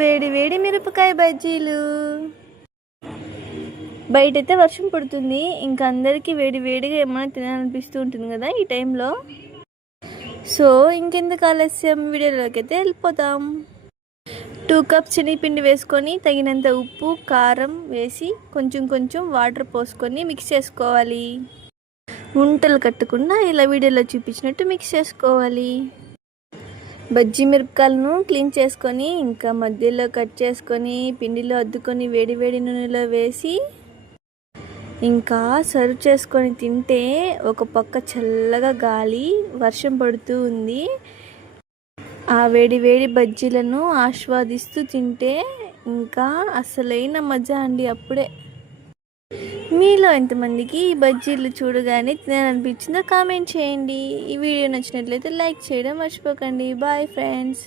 వేడి వేడి మిరపకాయ బజ్జీలు. బయటైతే వర్షం పడుతుంది. ఇంకా అందరికీ వేడి వేడిగా ఏమైనా తినాలనిపిస్తూ ఉంటుంది కదా ఈ టైంలో. సో ఇంకెందుకు ఆలస్యం, వీడియోలోకి అయితే వెళ్ళిపోతాం. 2 కప్స్ శనగపిండి వేసుకొని తగినంత ఉప్పు కారం వేసి కొంచెం కొంచెం వాటర్ పోసుకొని మిక్స్ చేసుకోవాలి. ఉంటలు కట్టకుండా ఇలా వీడియోలో చూపించినట్టు మిక్స్ చేసుకోవాలి. బజ్జీ మిరపకాయలను క్లీన్ చేసుకొని ఇంకా మధ్యలో కట్ చేసుకొని పిండిలో అద్దుకొని వేడి వేడి నూనెలో వేసి ఇంకా సర్వ్ చేసుకొని తింటే ఒక పక్క చల్లగా గాలి, వర్షం పడుతూ ఉంది. ఆ వేడి వేడి బజ్జీలను ఆస్వాదిస్తూ తింటే ఇంకా అసలైన మజా అండి అప్పుడే. మీలో ఎంతమందికి ఈ బజ్జీలు చూడగానే తినాలనిపించిందో కామెంట్ చేయండి. ఈ వీడియో నచ్చినట్లయితే లైక్ చేయడం మర్చిపోకండి. Bye friends.